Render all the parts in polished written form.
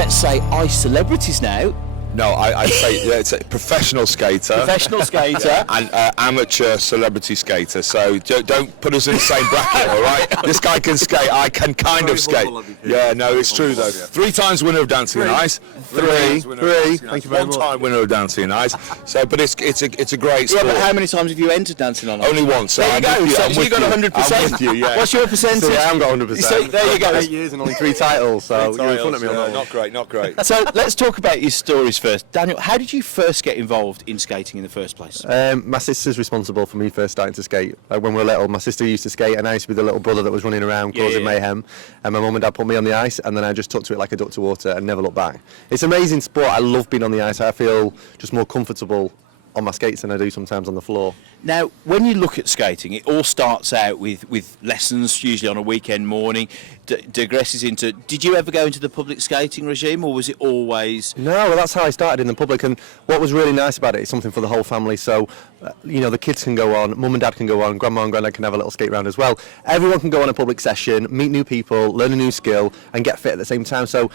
let's say, ice celebrities now. No, I'd say it's a professional skater. Professional skater. And amateur celebrity skater. So don't put us in the same bracket, all right? This guy can skate. I can kind of skate. Yeah, no, it's true, though. 3 times winner of Dancing on Ice. Three. Thank you very much. 1 time winner of Dancing on Ice. So, but it's a great sport. Yeah, but how many times have you entered Dancing on Ice? Only once. So there you go. So you got 100%. I'm with you, yeah. What's your percentage? I haven't got 100%. So, there you go. 8 years and only 3 titles, so you're in front of me on that one. Not great. So let's talk about your stories first. Daniel, how did you first get involved in skating in the first place? My sister's responsible for me first starting to skate. When we were little, my sister used to skate and I used to be the little brother that was running around causing mayhem. And my mum and dad put me on the ice and then I just took to it like a duck to water and never looked back. It's an amazing sport. I love being on the ice. I feel just more comfortable on my skates than I do sometimes on the floor. Now, when you look at skating, it all starts out with lessons, usually on a weekend morning, digresses into... Did you ever go into the public skating regime, or was it always... No, well, that's how I started in the public, and what was really nice about it is something for the whole family, so, the kids can go on, mum and dad can go on, grandma and granddad can have a little skate round as well. Everyone can go on a public session, meet new people, learn a new skill, and get fit at the same time, so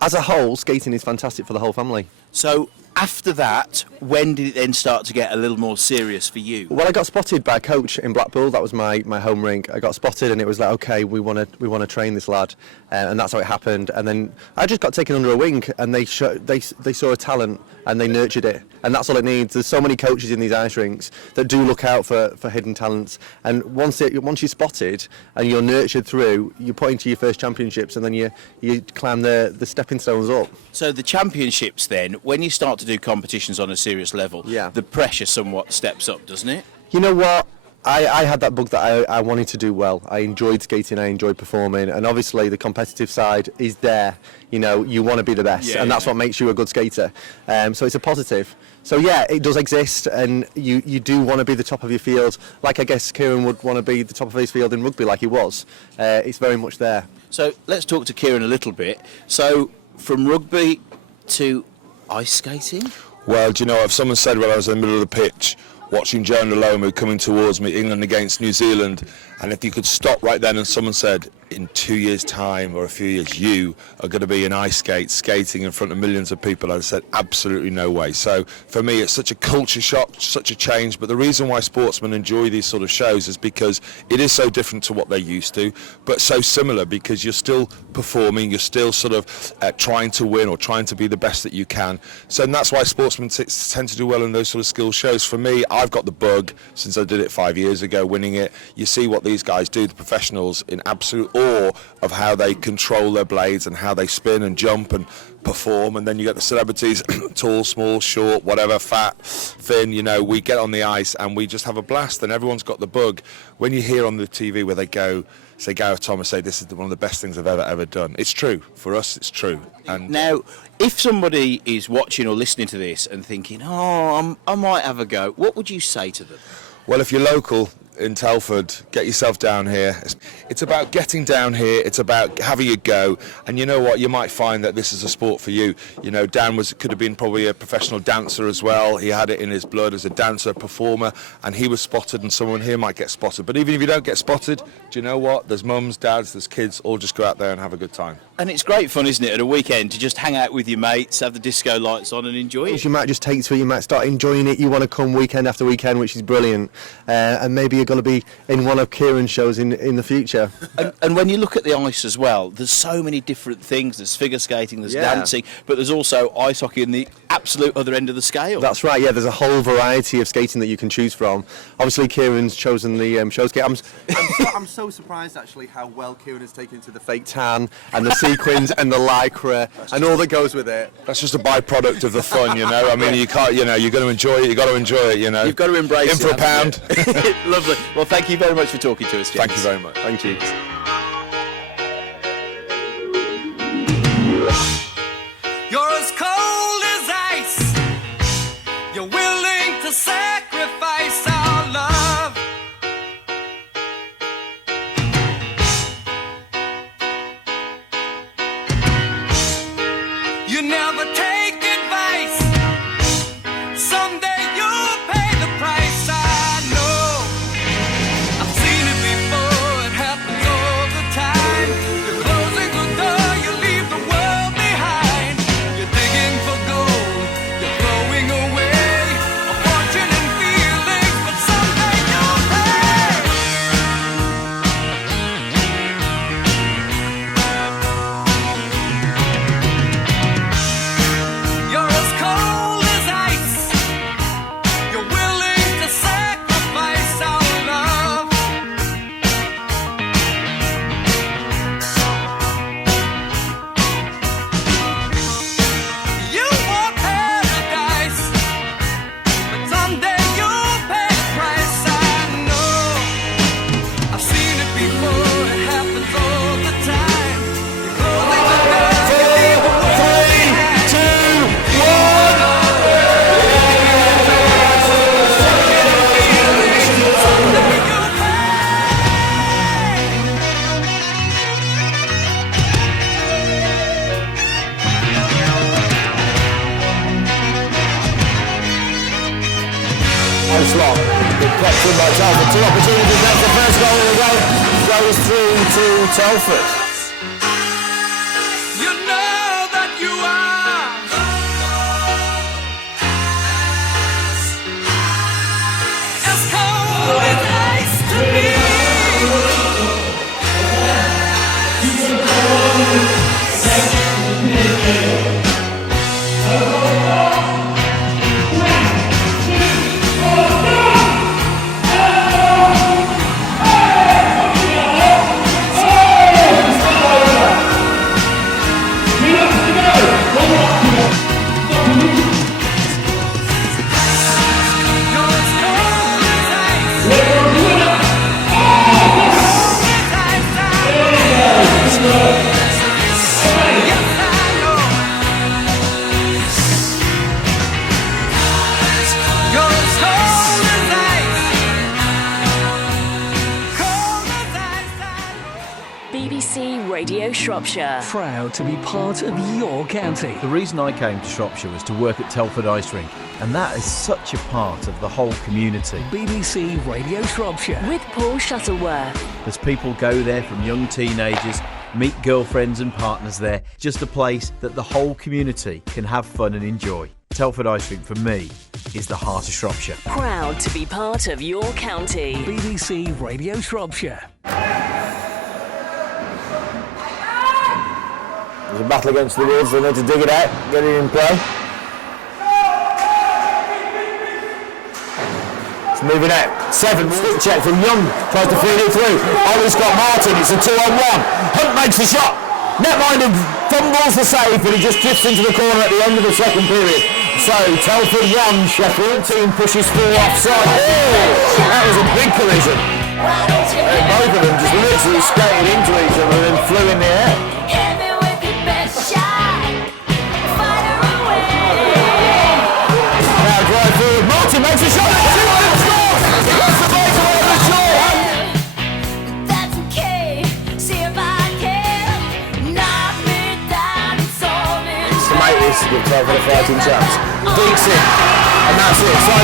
as a whole, skating is fantastic for the whole family. So, after that, when did it then start to get a little more serious for you? Well, I got spotted by a coach in Blackpool. That was my home rink. I got spotted, and it was like, okay, we want to train this lad, and that's how it happened. And then I just got taken under a wing, and they saw a talent, and they nurtured it, and that's all it needs. There's so many coaches in these ice rinks that do look out for hidden talents, and once you're spotted and you're nurtured through, you put into your first championships, and then you climb the stepping stones up. So the championships then, when you start to do competitions on a serious level, the pressure somewhat steps up, doesn't it? You know what? I had that bug that I wanted to do well. I enjoyed skating, I enjoyed performing, and obviously the competitive side is there. You want to be the best, and that's what makes you a good skater. So it's a positive. So yeah, it does exist, and you do want to be the top of your field, like I guess Kieran would want to be the top of his field in rugby like he was. It's very much there. So let's talk to Kieran a little bit. So from rugby to ice skating? Well, do you know, if someone said when I was in the middle of the pitch, watching Joe Nalomu coming towards me, England against New Zealand, and if you could stop right then and someone said, in 2 years' time or a few years, you are going to be in ice skating in front of millions of people, I said, absolutely no way. So for me, it's such a culture shock, such a change, but the reason why sportsmen enjoy these sort of shows is because it is so different to what they're used to, but so similar because you're still performing, you're still sort of trying to win or trying to be the best that you can. So and that's why sportsmen tend to do well in those sort of skill shows. For me, I've got the bug since I did it 5 years ago, winning it. You see what these guys do, the professionals, in absolute awe of how they control their blades and how they spin and jump and perform, and then you get the celebrities, tall, small, short, whatever, fat, thin, we get on the ice and we just have a blast, and everyone's got the bug. When you hear on the TV where they go, say Gareth Thomas say this is one of the best things I've ever done, it's true. For us, it's true. And now, if somebody is watching or listening to this and thinking, I might have a go, what would you say to them? Well, if you're local in Telford, get yourself down here. It's about getting down here, it's about having a go, and you know what, you might find that this is a sport for you. Dan could have been probably a professional dancer as well. He had it in his blood as a dancer, performer, and he was spotted, and someone here might get spotted. But even if you don't get spotted, do you know what? There's mums, dads, there's kids, all just go out there and have a good time. And it's great fun, isn't it, at a weekend to just hang out with your mates, have the disco lights on and enjoy it. You might just take to it, you might start enjoying it, you want to come weekend after weekend, which is brilliant, and maybe you're going to be in one of Kieran's shows in the future. And when you look at the ice as well, there's so many different things. There's figure skating, there's dancing, but there's also ice hockey on the absolute other end of the scale. That's right, yeah, there's a whole variety of skating that you can choose from. Obviously Kieran's chosen the show skate. I'm so surprised actually how well Kieran has taken to the fake tan and the sequins and the lycra and all that goes with it. That's just a byproduct of the fun, I mean, you can't, you're going to enjoy it, you've got to enjoy it, You've got to embrace it. In for a pound. Lovely. Well, thank you very much for talking to us, James. Thank you very much. Thank you. You're as cold as ice. You're willing to sacrifice our love. You never take advice. Someday you'll pay the price. I know. I've seen it before. It happens all kept in by Telford. 2 opportunities left. The first goal of the game goes through to Telford. You know that you are as cold as ice to me. BBC Radio Shropshire. Proud to be part of your county. The reason I came to Shropshire was to work at Telford Ice Rink, and that is such a part of the whole community. BBC Radio Shropshire. With Paul Shuttleworth. As people go there from young teenagers, meet girlfriends and partners there, just a place that the whole community can have fun and enjoy. Telford Ice Rink, for me, is the heart of Shropshire. Proud to be part of your county. BBC Radio Shropshire. There's a battle against the Wolves. They need to dig it out, get it in play. It's moving out. 7, stick check from Young. Tries to feed it through. Ollie's got Martin. It's a 2-on-1. Hunt makes the shot. Netminder fumbles the save, but he just drifts into the corner at the end of the second period. So Telford 1, Sheffield team pushes through offside. Oh, that was a big collision. Both of them just literally skated into each other and then flew in the air. Now drive forward. Martin makes a shot. 2-1 scores. That's the breakaway of the short. That's okay. See if I can knock me down and solve it. To make this give Telford a fighting chance. Beats it. And that's it. So